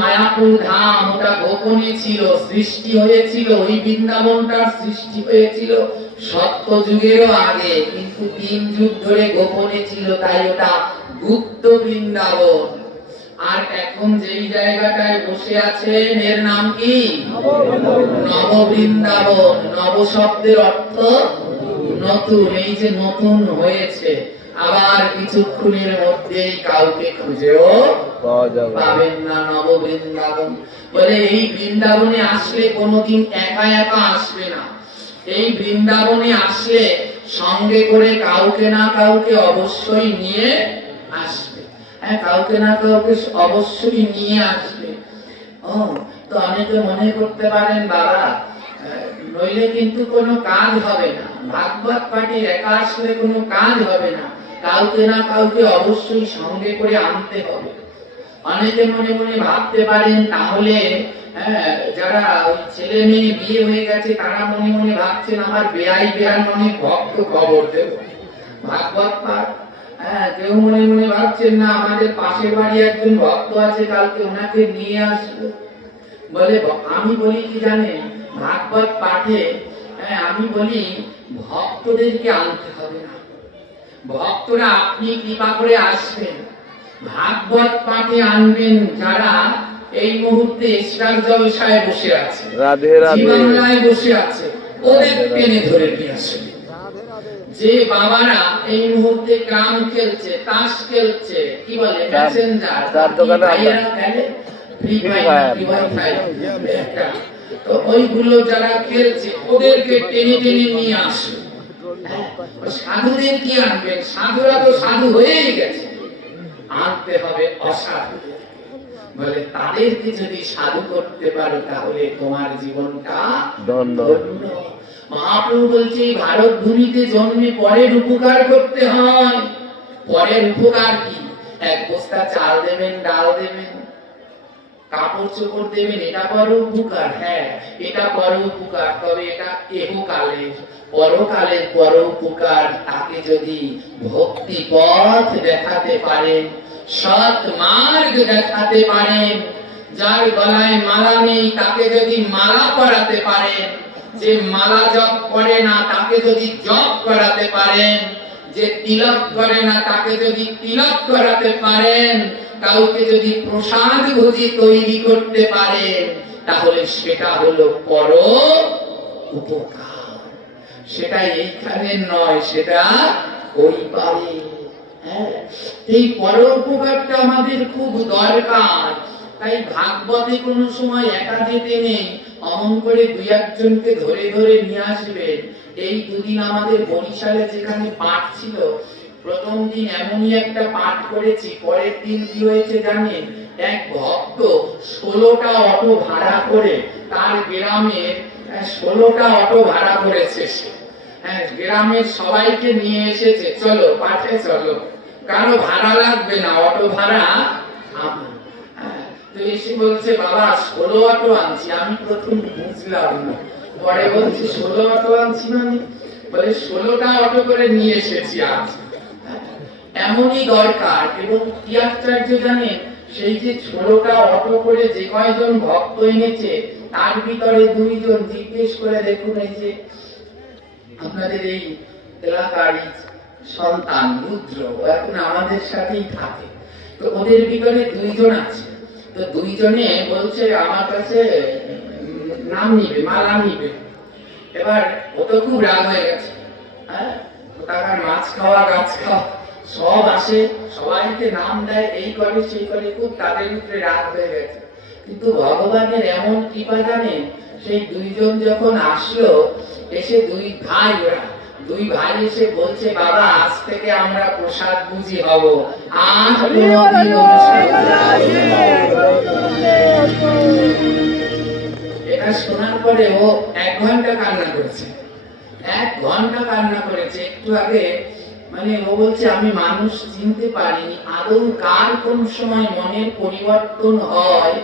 মায়াপুর ধাম ওটা গোপনে ছিল, সৃষ্টি হয়েছিল, ওই বৃন্দাবনটার সৃষ্টি হয়েছিল সত্য যুগেরও আগে, কিন্তু 3 যুগ ধরে গোপনে ছিল, তাই ওটা গুপ্ত বৃন্দাবন। আর এখন যেই জায়গাটায় বসে আছেন এর নাম কি? নব বৃন্দাবন। নব শব্দের অর্থ নতুন। এই যে নতুন হয়েছে, আবার কিছুক্ষণের মধ্যেই কাউকে খুঁজেও পাবেন না। নব বৃন্দাবন বলে এই বৃন্দাবনে আসলে কোনোদিন একা একা আসবে না। এই বৃন্দাবনে আসলে সঙ্গে করে কাউকে না কাউকে অবশ্যই নিয়ে আসবে। হ্যাঁ, কাউকে না কাউকে অবশ্যই নিয়ে আসবে। তো অনেকে মনে করতে পারেন বাবা নইলে কিন্তু কোনো কাজ হবে না, ভাগবত পাঠে একা আসলে কোনো কাজ হবে না, কাউকে না কাউকে অবশ্যই সঙ্গে করে আনতে হবে। অনেকে মনে মনে ভাবতে পারেন তাহলে যারা ছেলে মেয়ে বিয়ে হয়ে গেছে তারা মনে মনে ভাবছেন আমার বেয়াই বেয়ান অনেক ভক্ত খবর দেব ভাগবত পাঠ। কেউ মনে মনে ভাবছেন না আমাদের পাশের বাড়ি একজন ভক্ত আছে, কালকে ওনাকে নিয়ে আসবো। বলে আমি বলি কি জানেন, ভাগবত পাঠে আমি বলি ভক্তদেরকে আনতে হবে না, ভক্তরা আপনি কৃপা করে আসবেন। ভাগবত পাঠে আনবেন যারা এই মুহূর্তে ঈশ্বর জলসায় বসে আছে, রাধে রাধে জীবনায় বসে আছে, ওদের টেনে ধরে নিয়ে আসবেন। যে বাবারা এই মুহূর্তে গ্রাম খেলছে, তাস খেলছে, কি বলে মেসেঞ্জার, তার দোকানে ফ্রি ফায়ার, তো ওইগুলো যারা খেলছে ওদেরকে টেনে টেনে নিয়ে আসবে। সাধুদের কি আনবেন? সাধুরা তো সাধু হয়েই গেছে, আনতে হবে অসাধু। বলে তাদেরকে যদি সাধু করতে পারো তাহলে তোমার জীবনটা ধন্য। মহাপ্রভু বলছে ভারত ভূমিতে জন্মে পরের উপকার করতে হয়। পরের উপকার কি? এক বস্তা চাল দেবেন, ডাল দেবেন, কাপড় চোপড় দেবেন, এটা বড় উপকার। হ্যাঁ, এটা বড় উপকার, তবে এটা এহকালের। পরকালের বড় উপকার তাকে যদি ভক্তি পথ দেখাতে পারেন, সৎ মার্গ দেখাতে পারেন, যার গলায় মালা নেই তাকে যদি মালা পরাতে পারেন, যে মালা জপ করে না তাকে যদি জপ করাতে পারেন, যে তিলক করে না তাকে যদি তিলক করাতে পারেন, কাউকে যদি প্রসাদ ভোজি তৈরি করতে পারেন, তাহলে সেটা হলো পর উপকার। সেটা এইখানে নয়, সেটা ওই পারে। এই পর উপকারটা আমাদের খুব দরকার। তাই ভাগবতে কোনো সময় একা যেতে নেই, অমন করে 2-1 জনকে ধরে ধরে নিয়ে আসবেন। এই দুদিন আমাদের বরিশালে যেখানে পাঠ ছিল, প্রথম দিন এমনই একটা পাঠ করেছি, পরের দিন কি হয়েছে জানেন? এক ভক্ত 16টা অটো ভাড়া করে তার গ্রামের 16টা অটো ভাড়া করেছে সে। গ্রামের সবাইকে নিয়ে এসেছে, চলো পাঠে চলো, কারো ভাড়া লাগবে না, অটো ভাড়া আমার। তো এসে বলছে বাবা 16 অটো আনছি। আমি প্রথম বুঝলাম না, পরে বলছি 16 অটো আনছি মানে? বলে 16টা অটো করে নিয়ে এসেছি আজ। এমনই দরকার। এবং কি আশ্চর্য জানেন, সেই যে 16টা অটো করে যে কয়জন ভক্ত এনেছে তার ভিতরে 2 জন জিজ্ঞেস করে দেখুন, এই যে আপনাদের এই এলাকার সন্তান রুদ্র এখন আমাদের সাথেই থাকে, তো ওদের ভিতরে 2 জন আছে, তো 2 জনে বলছে আমার কাছে নাম নিবে, মালা নিবে। এবার ও তো খুব রাগ হয়ে গেছে, টাকার মাছ খাওয়া গাছ খাওয়া সব আসে, সবাইকে নাম দেয়, এই করে সেই করে, খুব তাদের উপরে রাগ হয়ে গেছে। কিন্তু ভগবানের এমন কৃপা জানেন, সেই 2 জন যখন আসলো, এসে 2 ভাই এসে বলছে বাবা আজ থেকে আমরা প্রসাদ বুঝি হব, আর কোনদিন এটা শোনার পরে ও 1 ঘন্টা কান্না করেছে। 1 ঘন্টা কান্না করেছে। একটু আগে মানে ও বলছে আমি মানুষ চিনতে পারিনি, আদৌ কার কোন সময় মনের পরিবর্তন হয়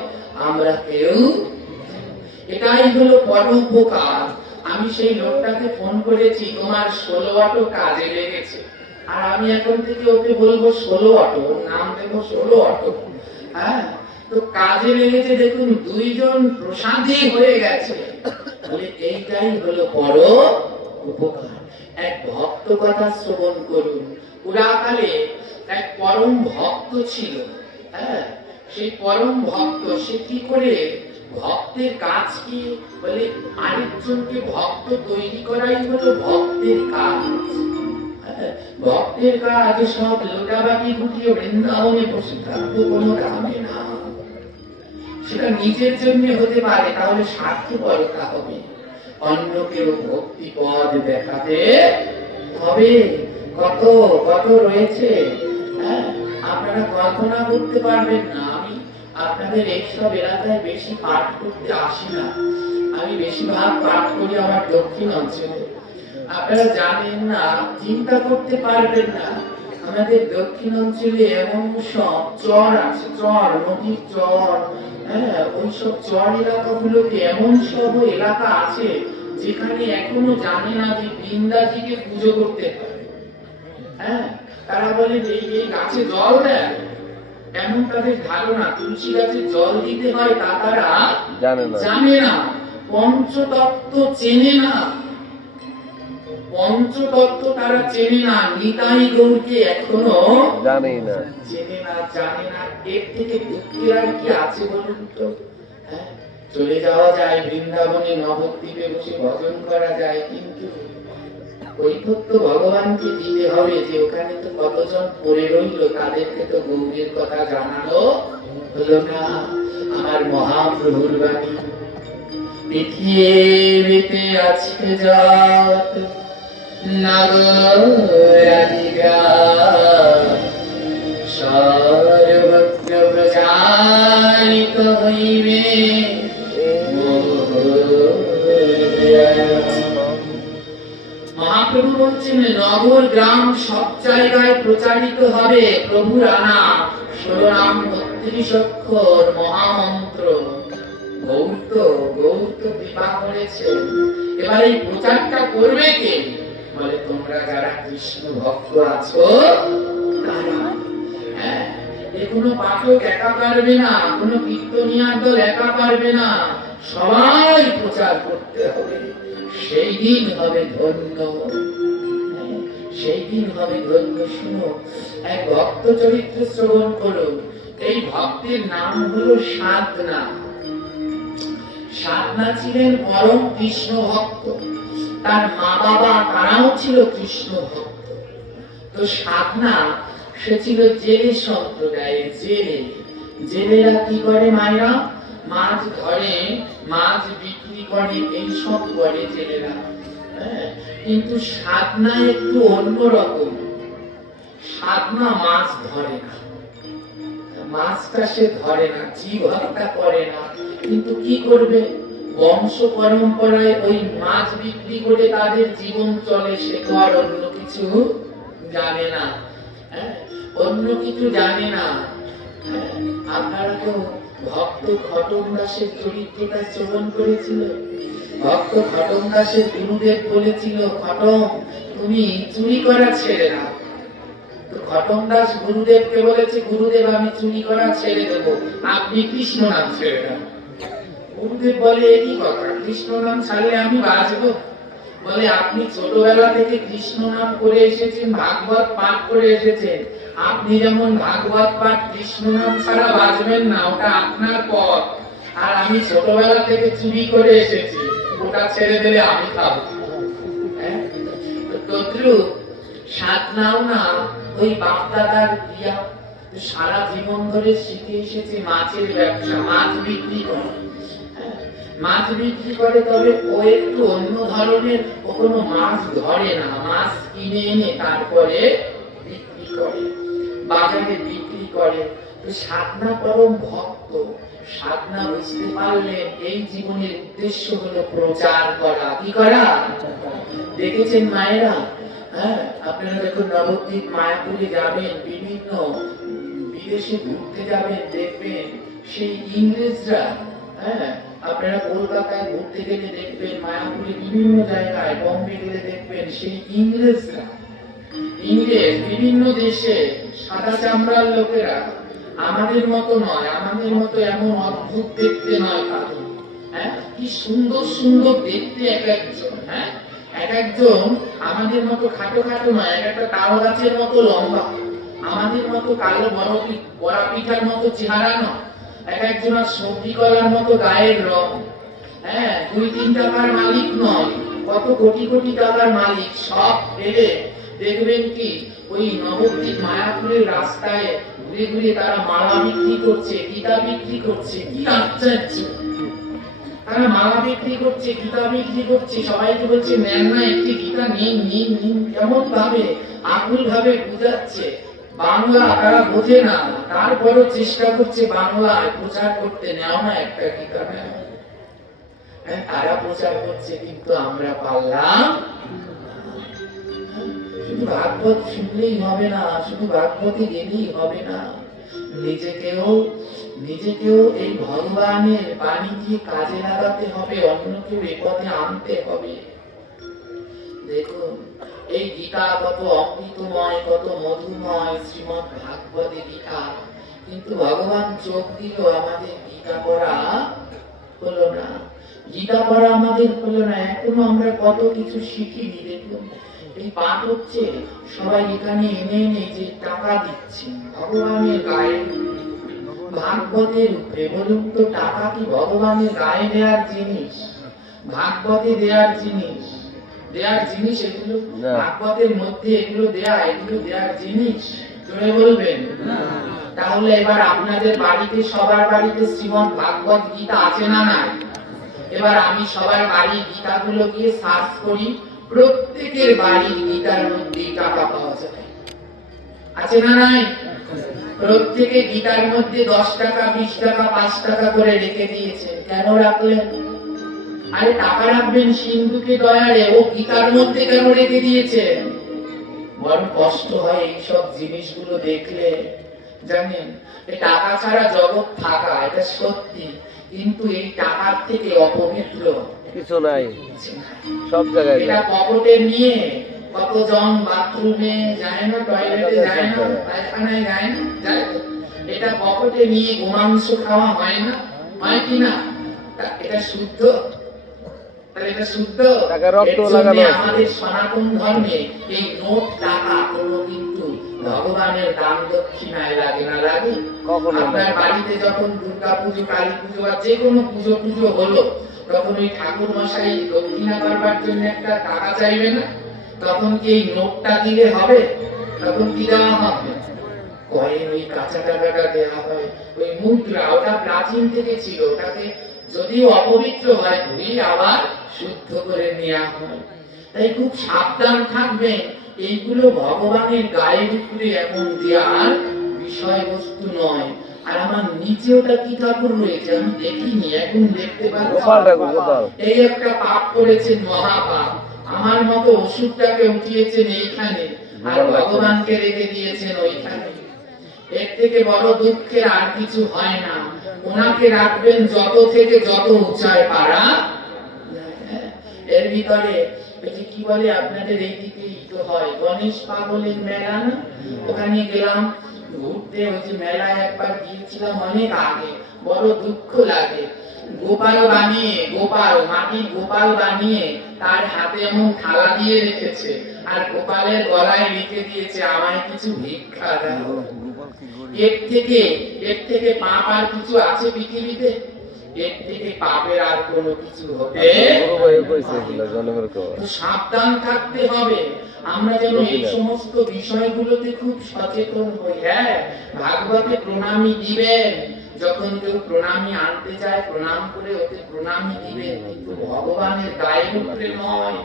আমরা কেউ। এটাই হলো পরোপকার। আমি সেই লোকটাকে ফোন করেছি, তোমার 16 অটো কাজে লেগেছে, আর আমি এখন থেকে ওকে বলবো 16 অটো, নাম দেবো 16 অটো। তো তো কাজে লেগেছে, দেখুন দুইজন প্রসাদী হয়ে গেছে। বলে এইটাই হলো পরম উপকার। এক ভক্ত কথা শ্রবণ করুন। পুরাকালে এক পরম ভক্ত ছিল। হ্যাঁ, সেই পরম ভক্ত সে কি করে ভক্তের কাজ কি, বলে আরেকজনকে ভক্ত তৈরি করাই হলো ভক্তের কাজ। ভক্তের কাজ সব লোটাবাটি গুটিয়ে বৃন্দাবনে বসে থাকতো কোনো কামে না। সেটা নিজের জন্য হতে পারে, তাহলে স্বার্থপরতা হবে। অন্যকেও ভক্তি পদ দেখাতে হবে। কত কত রয়েছে, হ্যাঁ, আপনারা কল্পনা করতে পারবেন না। আমি আপনাদের এইসব এলাকায় বেশি পাঠ করতে আসি না। আমি বেশিরভাগ পাঠ করি আমার দক্ষিণ অঞ্চলে। আপনারা জানেন না, চিন্তা করতে পারবেন না, আমাদের দক্ষিণ অঞ্চলে এমন সব চর আছে, চর, নদীর চর, হ্যাঁ, ওই সব চর এলাকাগুলোতে এমন সব এলাকা আছে যেখানে এখনো জানে না যে বৃন্দাজিকে পুজো করতে হয়। হ্যাঁ, তারা বলে যে এই গাছে জল দেয়, এমন তাদের ধারণা। তুলসী গাছে জল দিতে হয় তা তারা জানে না। পঞ্চতত্ত্ব চেনে না, পঞ্চতত্ত্ব তারা চেনে না। নিতাই গৌরকে এখনো জানে না, জানে না। এর থেকে দুঃখের আর কি আছে বলুন তো? হ্যাঁ, চলে যাওয়া যায় বৃন্দাবনে, নবদ্বীপে বসে ভজন করা যায়, কিন্তু কৈফত ভগবানকে দিতে হবে যে ওখানে তো কতজন পড়ে রইল, তাদেরকে তো গৌরীর কথা জানানো হলো না। আমার মহাপ্রভুর বাণী, পৃথিবীতে আছে যত নগরাদিগা সর্বত্র প্রচারিত হইবে। মহাপ্রভু বলছেন নগর গ্রাম সব জায়গায় প্রচারিত হবে প্রভুর নাম। 16 নাম 32 অক্ষর মহামন্ত্র। গৌর তো কৃপা করেছেন। এবার এই প্রচারটা করবে কে? বলে তোমরা যারা কৃষ্ণ ভক্ত আছো তারা। হ্যাঁ, এ কোনো পাঠক একা পারবে না, কোনো কীর্তনিয়ার দল একা পারবে না, সবাই প্রচার করতে হবে। সেই দিন হবে ধন্য, সেই দিন হবে ধন্য। শুনো, এক ভক্ত চরিত্র শ্রবণ করো। এই ভক্তের নাম হলো সাধনা। সাধনা ছিলেন পরম কৃষ্ণ ভক্ত। তার মা বাবা তারাও ছিল কৃষ্ণ ভক্ত। তো সাধনা, সে ছিল জেলে সম্প্রদায়ের। জেলেরা কি করে মায়েরা? মাছ ধরে, মাছ বিক্রি করে, এইসব করে জেলেরা। কিন্তু সাধনা একটু অন্যরকম। সাধনা মাছ ধরে না, মাছটা সে ধরে না, জীব হত্যা করে না। কিন্তু কি করবে? বংশ পরম্পরায় ওই মাছ বিক্রি করে তাদের জীবন চলে। সে তো আর অন্য কিছু জানে না, অন্য কিছু জানে না। আপনারা তো ভক্ত খটম দাসের চরিত্রটা শ্রবণ করেছিলেন। ভক্ত খটম দাসের গুরুদেব বলেছিল, খটম তুমি চুরি করা ছেড়ে না। তো খটম দাস গুরুদেবকে বলেছে, গুরুদেব আমি চুরি করা ছেড়ে দেব, আপনি কৃষ্ণ নাম ছেড়ে দেন। গুরুদেব বলে, একই কথা, কৃষ্ণ নাম ছাড়লে আমি বাঁচবো? বলে আপনি ছোটবেলা থেকে কৃষ্ণ নাম করে এসেছেন, ভাগবত পাঠ করে এসেছেন। আপনি যেমন ভাগবত পাঠ কৃষ্ণ নাম ছাড়া বাঁচবেন না, ওটা আপনার পথ। আর আমি ছোটবেলা থেকে চুরি করে এসেছি, ওটা ছেড়ে দিলে আমি খাবো। তদ্রুপ সাধনাও না ওই বাপ দাদার ক্রিয়া। সারা জীবন ধরে শিখে এসেছে মাছের ব্যবসা, মাছ বিক্রি করে। মাছ বিক্রি করে, তবে ও একটু অন্য ধরনের। ও কোনো মাছ ধরে না, মাছ কিনে এনে তারপরে বিক্রি করে, বাজারে বিক্রি করে। সাধনা পরম ভক্ত। সাধনা বুঝতে পারলেন এই জীবনের উদ্দেশ্য হলো প্রচার করা। কি করা? দেখেছেন মায়েরা, হ্যাঁ, আপনারা যখন নবদ্বীপ মায়াপুরে যাবেন, বিভিন্ন বিদেশে ঘুরতে যাবেন, দেখবেন সেই ইংরেজরা, হ্যাঁ, আপনারা কলকাতায় ঘুরতে গেলে দেখবেন, মায়াপুরে বিভিন্ন জায়গায়, বম্বে গেলে দেখবেন সেই ইংরেজরা, ইংরেজ বিভিন্ন দেশে সাদা চামড়ার লোকেরা আমাদের মতো নয়, আমাদের মতো এমন অদ্ভুত দেখতে নয় কারণ। হ্যাঁ, কি সুন্দর সুন্দর দেখতে এক একজন। হ্যাঁ, এক একজন আমাদের মতো খাটো খাটো নয়, এক একটা তাল গাছের মতো লম্বা, আমাদের মতো কালো বড়া পিঠার মতো চেহারা নয়, এক একজনের সবজি কলার মতো গায়ের রং। হ্যাঁ, 2-3 টাকার মালিক নয়, কত কোটি কোটি টাকার মালিক। সব ফেলে দেখবেন কি ওই নবদ্বীপ মায়াপুরের রাস্তায় ঘুরে ঘুরে তারা মালা বিক্রি করছে, গীতা বিক্রি করছে। কি আশ্চর্য! তারা মালা বিক্রি করছে, গীতা বিক্রি করছে, সবাইকে বলছে নেন না একটি গীতা, নিন নিন নিন। কেমন ভাবে আকুল ভাবে বুঝাচ্ছে। বাংলা তারা বোঝে না, তারপরও চেষ্টা করছে বাংলায় প্রচার করতে, নেও না একটা গীতা নেও। হ্যাঁ, তারা প্রচার করছে কিন্তু আমরা পারলাম। শুধু ভাগবত শুনলেই হবে না, শুধু ভাগবতে গেলেই হবে না, নিজেকেও এই ভগবানের বাণী দিয়ে কাজে লাগাতে হবে, অন্যকেও এ পথে আনতে হবে। দেখুন এই গীতা কত অমৃতময়, কত মধুময়, শ্রীমৎ ভাগবতে গীতা, কিন্তু ভগবান চোখ দিল আমাদের গীতা পড়া হলো না, গীতা পড়া আমাদের হলো না। এখনো আমরা কত কিছু শিখিনি। দেখুন এই পাঠ হচ্ছে, সবাই এখানে এনে এনে যে টাকা দিচ্ছে ভগবানের গায়ে, ভাগবতের উপরে। বলুন তো টাকা কি ভগবানের গায়ে দেওয়ার জিনিস? ভাগবতে দেওয়ার জিনিস? দেওয়ার জিনিস এগুলো? ভাগবতের মধ্যে এগুলো দেওয়ার জিনিস? জোরে বলবেন। তাহলে এবার আপনাদের বাড়িতে, সবার বাড়িতে শ্রীমৎ ভাগবত গীতা আছে না নাই? এবার আমি সবার বাড়ির গীতাগুলো গিয়ে সার্চ করি, প্রত্যেকের বাড়ির গীতার মধ্যে টাকা পাওয়া যায়, আছে না নাই? প্রত্যেকে গীতার মধ্যে 10 টাকা, 20 টাকা, 5 টাকা করে রেখে দিয়েছে। কেন রাখলেন? আরে টাকা রাখবেন সিন্ধুকে দয়ারে, ও গীতার মধ্যে কেন রেখে দিয়েছে? বড় কষ্ট হয় এইসব জিনিসগুলো দেখলে। জানেন এই টাকা ছাড়া জগৎ থাকা, এটা সত্যি, কিন্তু এই টাকার থেকে অপবিত্র কিছু নাই, সব জায়গায়। এটা পকেটে নিয়ে কতজন বাথরুমে যায় না, টয়লেটে যায় না, পায়খানায় যায় না, যায়। এটা পকেটে নিয়ে গোমাংস খাওয়া হয় না, হয় কি না? এটা শুদ্ধ? এটা শুদ্ধ? আমাদের সনাতন ধর্মে এই নোট টাকা কোনো কিন্তু ভগবানের দান দক্ষিণায় লাগে না, লাগে? আপনার বাড়িতে যখন দুর্গা পুজো, কালী পুজো বা যে কোনো পুজো হলো, তখন ওই ঠাকুর মশাই দক্ষিণা করবার জন্য একটা টাকা চাইবে না? তখন কি এই নোটটা দিলে হবে? তখন কি দেওয়া হবে? কয়েন, ওই কাঁচা টাকাটা দেওয়া হয়, ওই মুদ্রা। ওটা প্রাচীন থেকে ছিল, ওটাকে যদিও অপবিত্র হয় ধুই আবার শুদ্ধ করে নেওয়া হয়। তাই খুব সাবধান থাকবেন, এইগুলো ভগবানের গায়ের উপরে এমন দেওয়ার বিষয়বস্তু নয়। আর আমার নিচে ওটা কি ঠাকুর রয়েছে আমি দেখিনি, এখন দেখতে পাচ্ছি। এই একটা পাপ করেছেন, মহাপাপ। আমার মতো ওষুধটাকে উঠিয়েছেন এইখানে, আর ভগবানকে রেখে দিয়েছেন ওইখানে। এর থেকে বড় দুঃখের আর কিছু হয় না। ওনাকে রাখবেন যত থেকে যত উঁচায় পারা। এর ভিতরে কি বলে আপনাদের এইদিকেই তো হয় গণেশ পাগলের মেলা না? ওখানে গেলাম ঘুরতে, ওই যে মেলায় একবার গিয়েছিলাম অনেক আগে, বড় দুঃখ লাগে। গোপাল বানিয়ে, মাটির গোপাল বানিয়ে তার হাতে এমন থালা দিয়ে রেখেছে, আর গোপালের গলায় লিখে দিয়েছে আমায় কিছু ভিক্ষা দাও। এর থেকে পাপ আর কিছু আছে পৃথিবীতে? এর থেকে পাপের আর কোনো কিছু হতে সাবধান থাকতে হবে। আমরা যেন এই সমস্ত বিষয়গুলোতে খুব সচেতন হই। হ্যাঁ, ভাগবতে প্রণামী দিবেন, যখন কেউ প্রণামী আনতে চায় প্রণাম করে ওকে প্রণামী দিবেন, কিন্তু ভগবানের গায়ের উপরে নয়।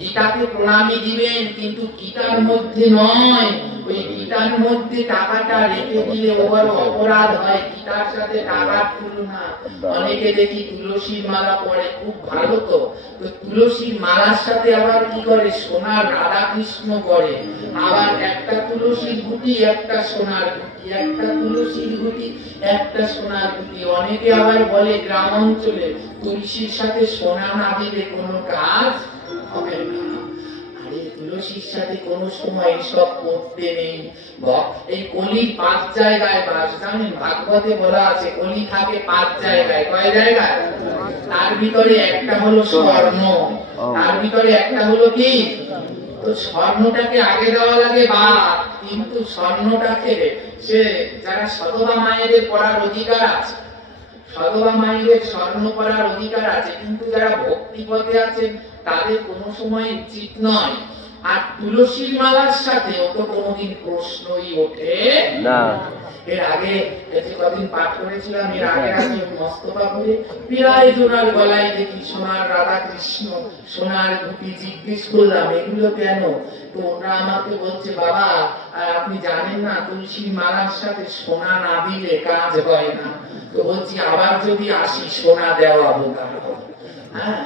গীতাকে প্রণামী দিবেন, কিন্তু গীতার মধ্যে নয়। ওই গীতার মধ্যে টাকাটা রেখে দিলে ওর অপরাধ হয়। গীতার সাথে টাকার তুলনা। অনেকে দেখি তুলসীর মালা পরে, খুব ভালো তো, তুলসীর মালার সাথে আবার কি করে সোনার রাধা কৃষ্ণ করে। আবার একটা তুলসীর গুটি, একটা সোনার গুটি, একটা তুলসীর গুটি, একটা সোনার গুটি। অনেকে আবার বলে গ্রাম অঞ্চলে তুলসীর সাথে সোনা না দিলে কোনো কাজ হবে না। আরে তুলসীর সাথে কোনো সময় সব করতে নেই। এই কলি 5 জায়গায় বাস, জানেন ভাগবতে বলা আছে কলি থাকে 5 জায়গায়। কয় জায়গায়? তার ভিতরে একটা হলো স্বর্ণ, তার ভিতরে একটা হলো কি? তো স্বর্ণটাকে আগে দেওয়া লাগে বাদ, কিন্তু স্বর্ণটাকে সে যারা সধবা মায়েদের পড়ার অধিকার আছে, সধবা মায়েদের স্বর্ণ পড়ার অধিকার আছে, কিন্তু যারা ভক্তি পথে আছেন তাদের কোনো সময় উচিত নয়। আর তুলসীর মালার সাথে ও তো কোনোদিন প্রশ্নই ওঠে না। এর আগে এই যে কদিন পাঠ করেছিলাম, এর আগে আমি মস্তকাপুরে প্রায় জোনার গলায় দেখি সোনার রাধা কৃষ্ণ, সোনার গুটি। জিজ্ঞেস করলাম এগুলো কেন? তো ওরা আমাকে বলছে বাবা আপনি জানেন না তুলসীর মালার সাথে সোনা না দিলে কাজ হয় না। তো বলছি আবার যদি আসি সোনা দেওয়াবো তারপর। হ্যাঁ,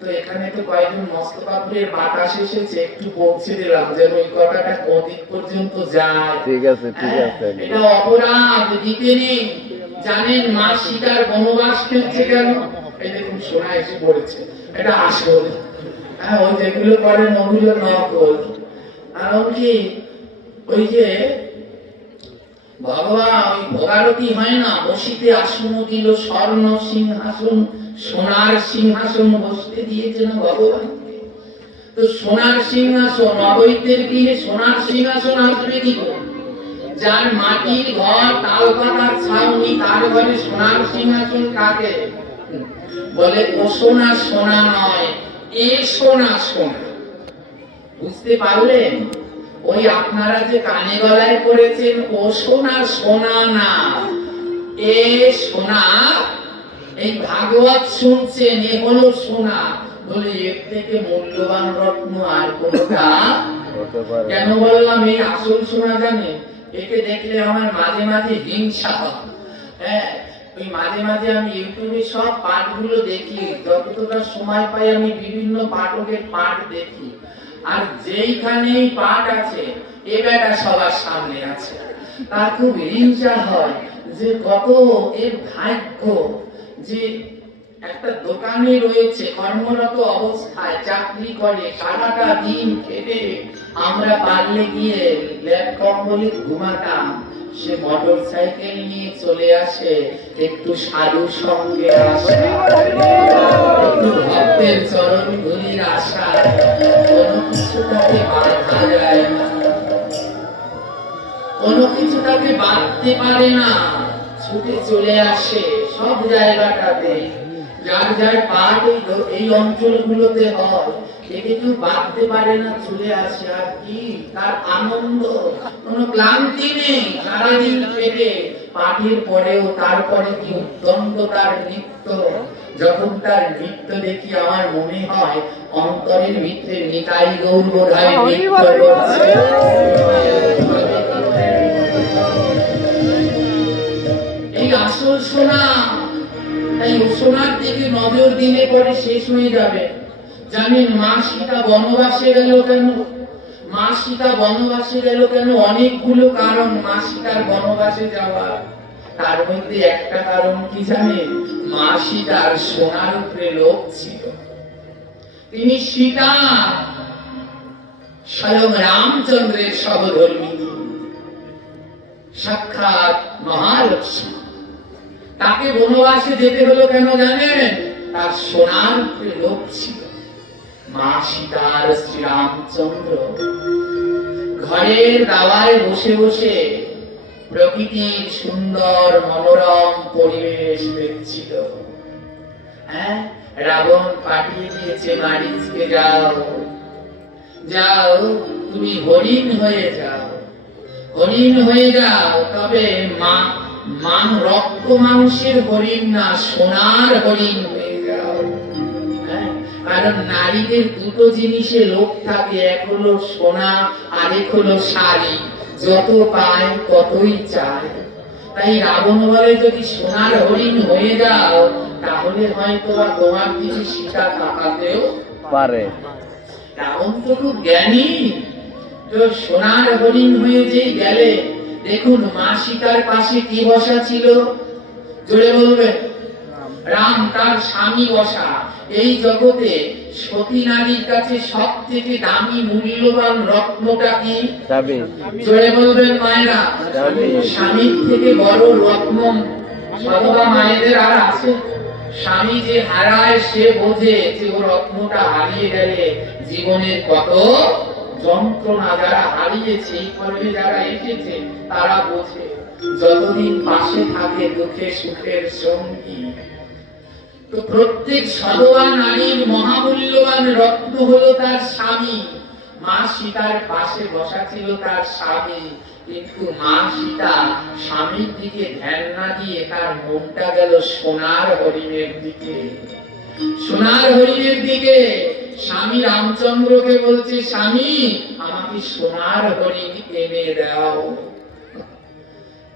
তো এখানে তো কয়েকজন মস্তকাপুরের বাতাস এসেছে, একটু পৌঁছে দিলাম যেন ওই কথাটা কদিক পর্যন্ত যায়। ঠিক আছে, ঠিক আছে। এটা অপরাধ দিতে নেই। জানেন মা সীতার বনবাস ফেলছে কেন? এই দেখুন সোনা এসে পড়েছে, এটা আসল। হ্যাঁ, ওই যেগুলো করেন ওগুলো নকল। কারণ কি ওই যে ভগবান ওই ভোগারতি হয় না, বসিতে আসন দিল স্বর্ণ সিংহাসন, সোনার সিংহাসন বসতে দিয়েছে না ভগবান। তো সোনার সিংহাসন, অবৈতের গৃহে সোনার সিংহাসন আসবে কি করে? যার মাটির ঘর, তাল পাতার ছাউনি, তার ঘরে সোনার সিংহাসন কাকে বলে? ও সোনা সোনা নয়, এ সোনা সোনা। বুঝতে পারলেন? ওই আপনারা যে কানে গলায় করেছেন ও সোনা সোনা না, এ সোনা। এই ভাগবত শুনছেন, এ হলো সোনা। বলে এর থেকে মূল্যবান রত্ন আর কোনটা হতে পারে। কেন বললাম এই আসল সোনা জানেন? একে দেখলে আমার মাঝে মাঝে হিংসা হয়। হ্যাঁ, ওই মাঝে মাঝে আমি ইউটিউবে সব পাঠগুলো দেখি, যতটা সময় পাই আমি বিভিন্ন পাঠকের পাঠ দেখি। আর যেইখানেই পাঠ আছে এ বেটা সবার সামনে আছে, তার খুব হিংসা হয় যে কত এর ভাগ্য যে একটা দোকানে রয়েছে, কর্মরত অবস্থায় চাকরি করে, সারাটা দিন খেটে আমরা পারলে গিয়ে ল্যাপটপ বলে ঘুমাতাম, সে মোটর সাইকেল নিয়ে চলে আসে একটু সাধু সঙ্গে আসা, একটু ভক্তের চরণ ধুলির আশা। কোনো কিছু তাকে বাধা যায় না, কোনো কিছু তাকে বাঁধতে পারে না, ছুটে চলে আসে সব জায়গাটাতে। যার যার পাঠ এই অঞ্চলগুলোতে হয়, একে কেউ বাঁধতে পারে না, চলে আসে। আর কি তার আনন্দ, কোনো ক্লান্তি নেই, সারাদিন খেটে পাঠের পরেও তারপরে কি উদ্দণ্ড তার নৃত্য। যখন তার নৃত্য দেখি আমার মনে হয় অন্তরের ভিতরে নিতাই গৌর বোধহয় নৃত্য করছে। এই আসল সোনা, তাই ও সোনার দিকে নজর দিলে পরে শেষ হয়ে যাবে। জানেন মা সীতা বনবাসে গেল কেন? মা সীতা বনবাসে গেল কেন? অনেকগুলো কারণ মা সীতার বনবাসে যাওয়ার। তার মধ্যে একটা কারণ কি জানেন? মা সীতার সোনার উপরে লোভ ছিল। তিনি সীতা স্বয়ং রামচন্দ্রের সহধর্মী, সাক্ষাৎ মহালক্ষ্মী। তাকে বনবাসে যেতে হলো কেন জানেন? তার সোনার উপরে লোভ ছিল। মা সীতার শ্রীরামচন্দ্র ঘরের দাওয়ায় বসে বসে প্রকৃতির সুন্দর মনোরম পরিবেশ দেখছিল। হ্যাঁ, রাবণ পাঠিয়ে দিয়েছে মারিচকে, যাও যাও তুমি হরিণ হয়ে যাও, হরিণ হয়ে যাও, তবে রক্ত মাংসের হরিণ না, সোনার হরিণ হয়ে যাও। কারণ নারীদের দুটো জিনিসে লোভ থাকে, এক হলো সোনা আর এক হলো শাড়ি। যত পায় ততই চায়। তাই রাবণ বলে যদি সোনার হরিণ হয়ে যাও তাহলে হয়তো তোমার দিকে সীতা তাকাতেও পারে। রাবণ তো খুব জ্ঞানী, তো সোনার হরিণ হয়ে যেই গেলে, দেখুন মা সীতার পাশে কি বসা ছিল? জোরে বলবেন। রাম তার স্বামী বসা। এই জগতে সতী নারীর কাছে সব থেকে দামি মূল্যবান রত্নটা কি? স্বামী। জোরে বলবেন মায়েরা। স্বামী। স্বামীর থেকে বড় রত্ন সদবা মায়েদের আর আছে? স্বামী যে হারায় সে বোঝে যে ও রত্নটা হারিয়ে গেলে জীবনের কত যন্ত্রণা। যারা হারিয়েছে, এই পর্বে যারা এসেছে তারা বোঝে। যতদিন পাশে থাকে দুঃখে সুখের সঙ্গী। তো প্রত্যেক সদবা নারীর মহামূল্যবান রত্ন হলো তার স্বামী। মা সীতার পাশে বসা ছিল তার স্বামী, কিন্তু মা সীতা স্বামীর দিকে ধ্যান না দিয়ে তার মনটা গেল সোনার হরিণের দিকে। সোনার হরিণের দিকে। স্বামী রামচন্দ্রকে বলছে, স্বামী আমাকে সোনার হরিণ এনে দাও।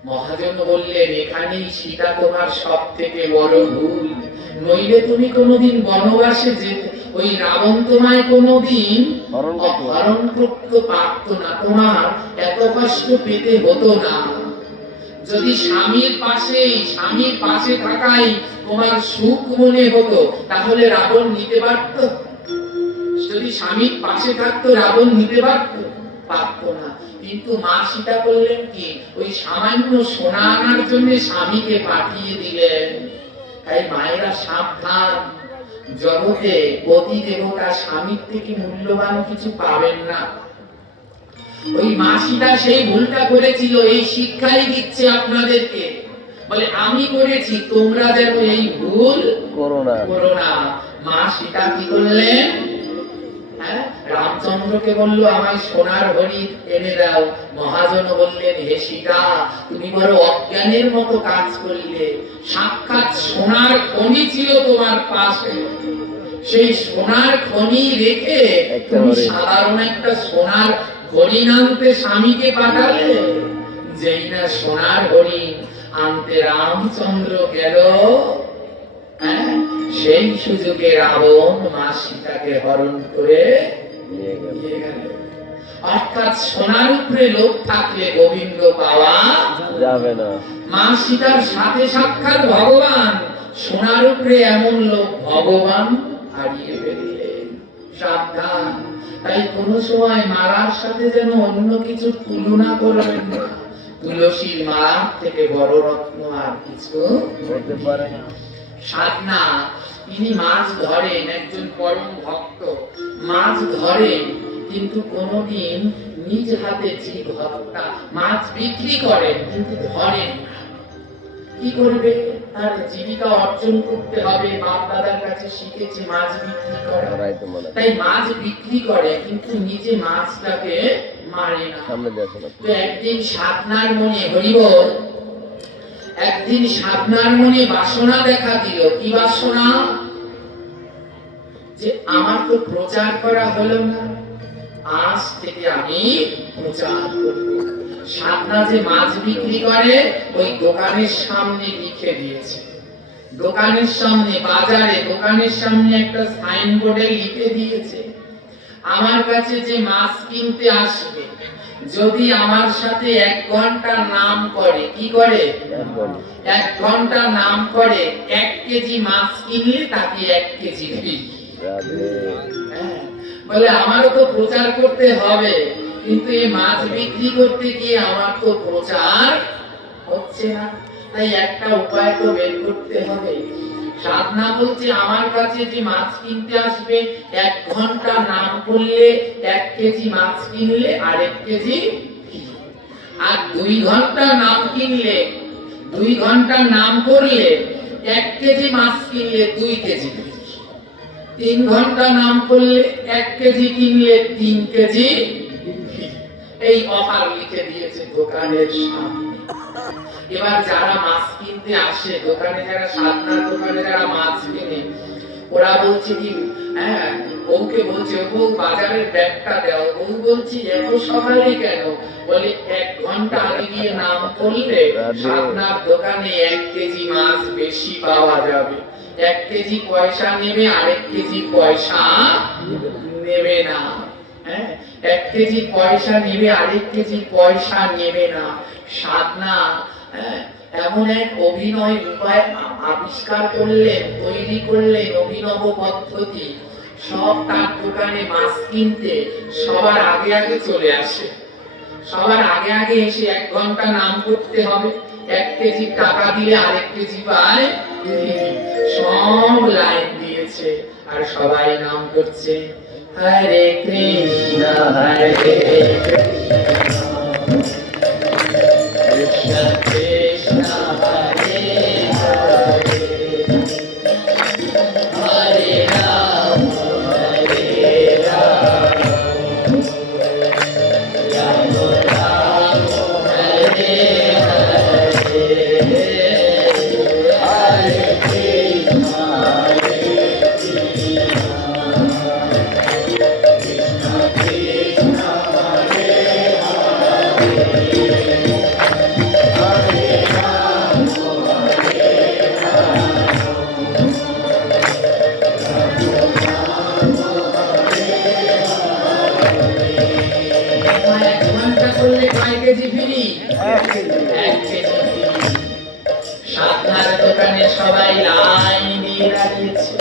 মহাজন বললেন, এখানেই সীতা তোমার সব থেকে বড় ভুল। নইলে তুমি কোনোদিন বনবাসে যেতে, ওই রাবণ তোমায় কোনোদিন হরণ করতে পারত না, তোমার এত কষ্ট পেতে হতো না। যদি স্বামীর পাশে থাকাই তোমার সুখ মনে হতো, তাহলে রাবণ নিতে পারত? যদি স্বামীর পাশে থাকতো রাবণ নিতে পারত না। কিন্তু মা সীতা করলেন কি, ওই সামান্য সোনা আনার জন্য স্বামীকে পাঠিয়ে দিলেন। তাই মায়েরা সাবধান, জগতে পতি দেবতা স্বামীর থেকে মূল্যবান কিছু পাবেন না। ওই মা সীতা সেই ভুলটা করেছিল, এই শিক্ষাই দিচ্ছে আপনাদেরকে। বলে আমি করেছি, তোমরা যেন এই ভুল করো না। মা সীতা কি করলেন? রামচন্দ্রকে বললো, আমায় সোনার হরিণ এনে দাও। মহাজন বললেন, হে সীতা তুমি বড় অজ্ঞানের মতো কাজ করলে। সাক্ষাৎ সোনার খনি ছিল তোমার পাশে, সেই সোনার খনি রেখে তুমি সাধারণ একটা সোনার হরিণ আনতে স্বামীকে পাঠালে। যেই না সোনার হরিণ আনতে রামচন্দ্র গেল, সেই সুযোগে রাবণ মা সীতাকে হরণ করে নিয়ে গেল। অর্থাৎ সোনার উপরে লোভ থাকলে গোবিন্দ পাওয়া যাবে না। মা সীতার সাথে সাক্ষাৎ ভগবান, সোনার উপরে এমন লোভ ভগবান হারিয়ে ফেললেন। সাবধান। তাই কোন সময় মালার সাথে যেন অন্য কিছু তুলনা করবেন না। তুলসীর মালার থেকে বড় রত্ন আর কিছু হতে পারে না। সাধনা, তিনি মাছ ধরেন, একজন পরম ভক্ত মাছ ধরেন, কিন্তু কোনদিন নিজ হাতে জীব হত্যা, মাছ বিক্রি করেন কিন্তু ধরেন না। কি করবে? তার জীবিকা অর্জন করতে হবে, বাপ দাদার কাছে শিখেছে মাছ বিক্রি করা, তাই মাছ বিক্রি করে কিন্তু নিজে মাছটাকে মারে না। তো একদিন সাধনার মনে, হরিবল, একদিন সাধনার মনে বাসনা দেখা দিল। কি বাসনা? যে আমার তো প্রচার করা হলো না, আজ থেকে আমি প্রচার করব। সাধনা যে মাছ বিক্রি করে, ওই দোকানের সামনে লিখে দিয়েছে, দোকানের সামনে, বাজারে দোকানের সামনে একটা সাইনবোর্ডে লিখে দিয়েছে, আমার কাছে যে মাছ কিনতে আসবে, যদি আমার সাথে 1 ঘন্টা নাম করে, কি করে? 1 ঘন্টা নাম করে, 1 কেজি মাছ কিনলে তাকে 1 কেজি দিবি। বলে আমারও তো প্রচার করতে হবে, কিন্তু এই মাছ বিক্রি করতে গিয়ে আমার তো প্রচার হচ্ছে না, তাই একটা উপায় তো বের করতে হবে। সাধনা বলছে, আমার কাছে যে মাছ কিনতে আসবে, 1 ঘন্টা নাম করলে 1 কেজি মাছ কিনলে আর 1 কেজি, আর 2 ঘন্টা নাম কিনলে, 2 ঘন্টা নাম করলে 1 কেজি মাছ কিনলে 2 কেজি, 3 ঘন্টা নাম করলে 1 কেজি কিনলে 3 কেজি। এই অফার লিখে দিয়েছে দোকানের সামনে। এবার যারা মাছ কিনতে আসে দোকানে, যারা সাধনার দোকানে যারা মাছ কিনে, ওরা বলছে কি, বউকে বলছে, বউ বাজারের ব্যাগটা দাও। বউ বলছি এত সকালে কেন? বলে 1 ঘন্টা আগে গিয়ে নাম করলে সাধনার দোকানে 1 কেজি মাছ বেশি পাওয়া যাবে। 1 কেজি পয়সা নেবে, আর 1 কেজি পয়সা নেবে না। 1 কেজি পয়সা নেবে, আর 1 কেজি পয়সা নেবে না। সাধনা এমন এক অভিনয় উপায় আবিষ্কার করলেন, তৈরি করলেন, অভিনব পদ্ধতি। সব তার দোকানে মাছ কিনতে সবার আগে আগে চলে আসে। সবার আগে আগে এসে 1 ঘন্টা নাম করতে হবে, 1 কেজি টাকা দিলে আরেক কেজি পায়। সব লাইন দিয়েছে আর সবাই নাম করছে, হরে কৃষ্ণ হরে কৃষ্ণ কৃষ্ণ হরে হরে হরে রাম হরে রাম রাম রাম হরে হরে হরে কৃষ্ণ করলে কয় কেজি ফ্রি? 1 KG free. সাধনার দোকানে সবাই লাইন দিয়ে দাঁড়িয়েছে।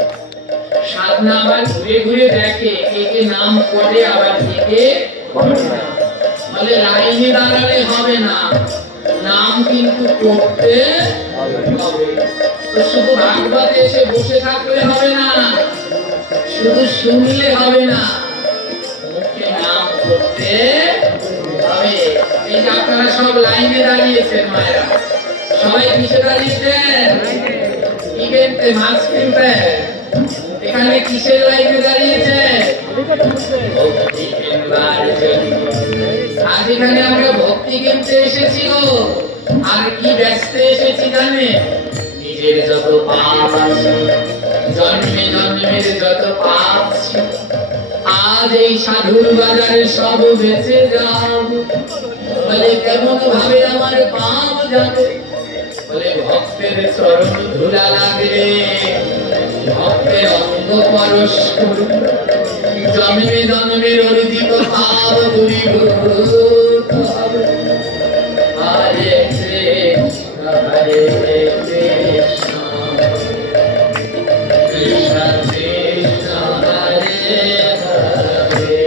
সাধনা আবার ঘুরে ঘুরে দেখে কে কে নাম করে আবার কে কে করে না। বলে লাইনে দাঁড়ালে হবে না, নাম কিন্তু করতে হবে। তো শুধু ভাগবতে এসে বসে থাকলে হবে না, শুধু শুনলে হবে না, মুখে নাম করতে হবে। এই যে আপনারা সব লাইনে দাঁড়িয়েছেন মায়েরা, সবাই কিসে দাঁড়িয়েছেন? কি কিনতে? মাছ কিনতে। এখানে কিসের লাইনে দাঁড়িয়েছে? ভক্তি কিনবার জন্য। আজ এখানে আমরা ভক্তি কিনতে এসেছি গো। আর কি ব্যস্ত এসেছি জানে? নিজের যত পাপ আছে, জন্মে জন্মের যত পাপ ছিল, আজ এই সাধুর বাজারে সব বেঁচে যাও। বলে কেমন ভাবে আমার পাপ যাবে? বলে ভক্তের চরণ ধুলা লাগলে, ভক্তের অঙ্গ পরশ করি, জন্মে জন্মের অর্জিত পাপ দূরীভূত হবে। হরে কৃষ্ণ হরে কৃষ্ণ কৃষ্ণ কৃষ্ণ হরে হরে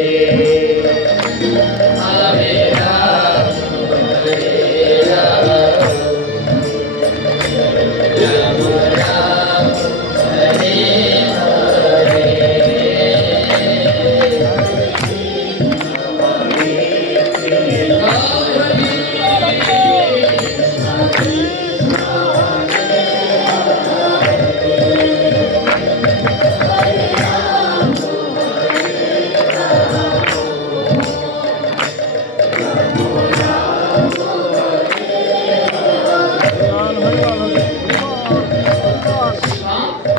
হরে রাম হরে রাম রাম রাম হরে হরে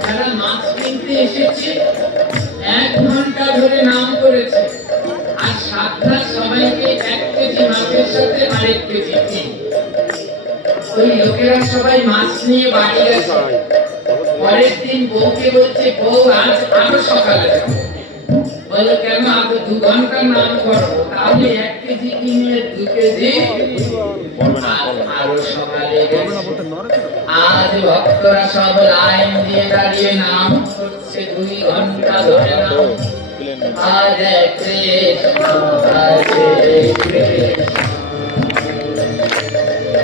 যারা মাছ কিনতে এসেছে 1 ঘন্টা ধরে নাম করেছে, আর সাতটা সবাইকে 1 কেজি মাছের সাথে আরেক কেজি ফ্রি। ওই লোকেরা সবাই মাছ নিয়ে বাড়ি গেছে। পরের দিন বউকে বলছে, বউ আজ আরো সকালে যাবো। বলো কেন? আজ 2 ঘন্টা নাম করবো, তাহলে 1 কেজি কিনে 2 কেজি আরো সকালে গেছে। আজ ভক্তরা সব লাইন দিয়ে দাঁড়িয়ে নাম করছে 2 ঘন্টা ধরে নাম। হরে কৃষ্ণ হরে কৃষ্ণ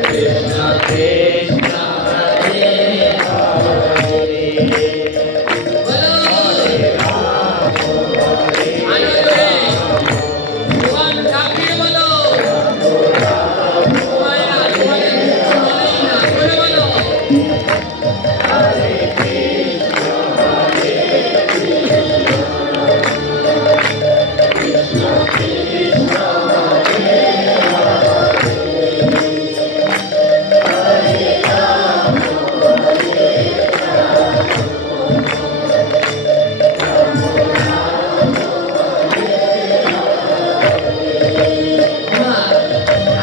কৃষ্ণ কৃষ্ণ হরে হরে। বলো আরো জোরে, ভগবান কাকে বলো? তোমায় না, তোমাদের কিছু বলেই না, জোরে বলো।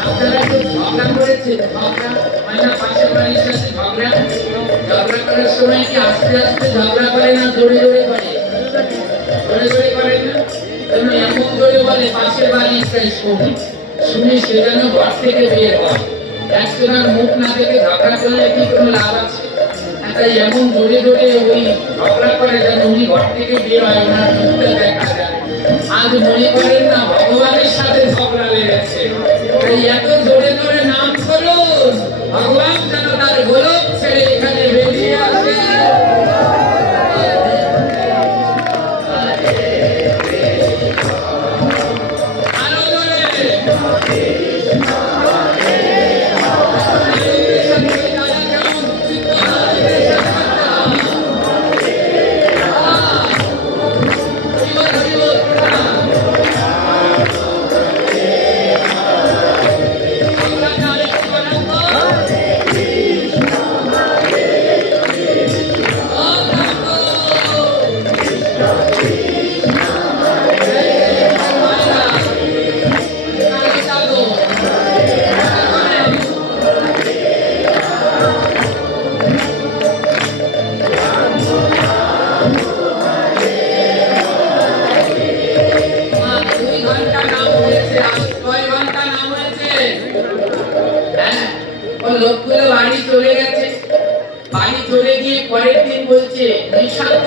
আপনারা তো ঝগড়া করেছেন, ঝগড়া মানে পাশের বাড়ির সাথে ঝগড়া। ঝগড়া করার সময় কি আস্তে আস্তে ঝগড়া করে না জোরে জোরে করে? জোরে জোরে করে না? তুমি এমন জোরে বলে পাশের বাড়িটাই শুনে শুনে সে যেন ঘর থেকে বের হয়। একজনের মুখ না দেখে ঝগড়া করলে কি কোনো লাভ আছে? তাই এমন জোরে জোরে ওই ঝগড়া করে যেন উনি ঘর থেকে বের হয়, ওনার মুখটা দেখা যায়। আজ মনে করেন না ভগবানের সাথে ঝগড়া লেগেছে, তাই এত জোরে জোরে নাম করুন, ভগবান যেন তার গোলক ছেড়ে এখানে বেরিয়ে আসে। আরো জোরে। লোকগুলো বাড়ি চলে গেছে, বাড়ি চলে গিয়ে পরের দিন বলছে নিশান্ত